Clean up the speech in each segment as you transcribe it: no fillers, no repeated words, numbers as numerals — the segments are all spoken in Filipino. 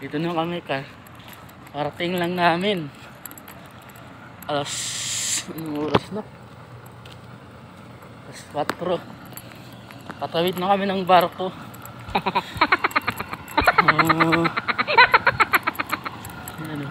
Dito na kami parating lang namin. Anong oras na? Alas 4. Patawid na kami ng barko. Ano?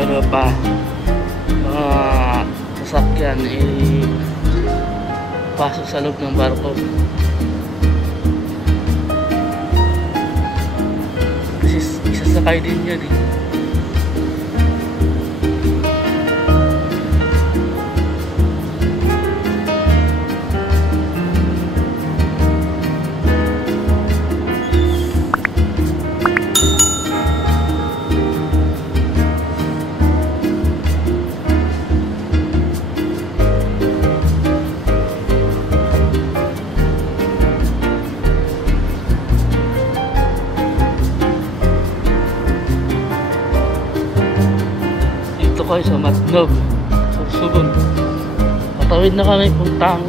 Ano pa mga sasakyan pasok sa loob ng barko kasi isasakay din yan kayo sa Matnog, Sorsogon. Patawid na kami puntang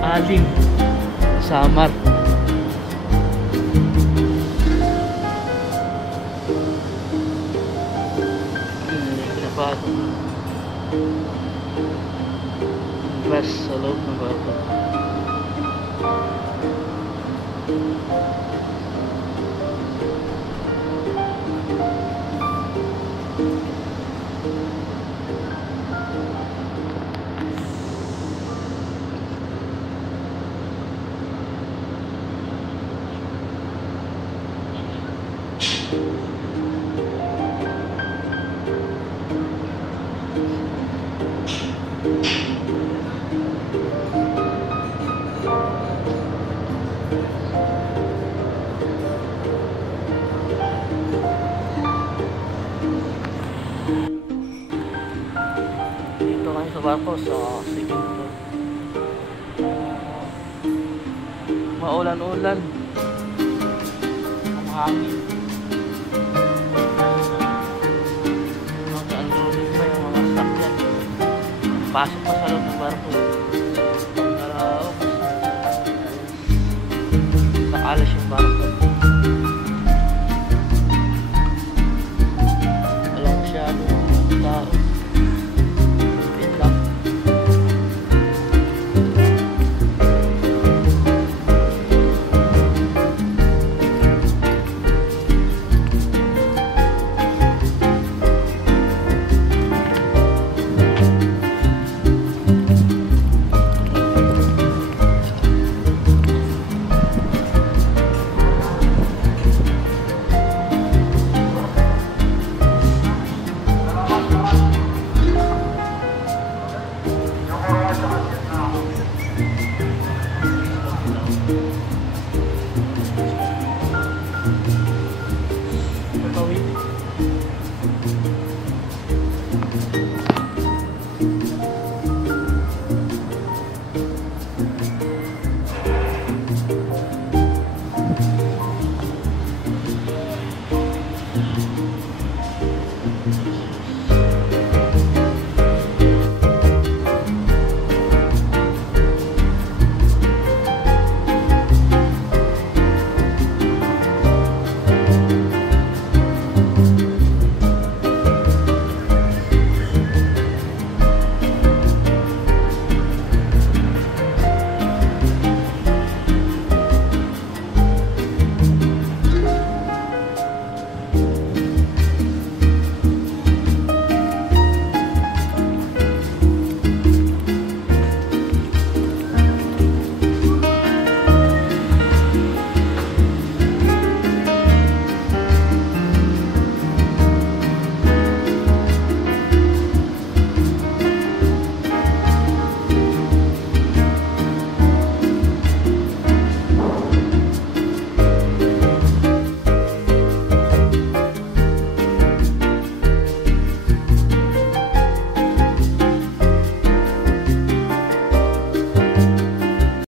Alim, Samar. Pinapasok bus sa loob ng barko. Dito kayo sa barko sa second floor. Maulan-ulan, ang hangin. Mag-unloading pa yung mga sakyan. Pasok pa sa loob ng barko. Para nakalas yung barko.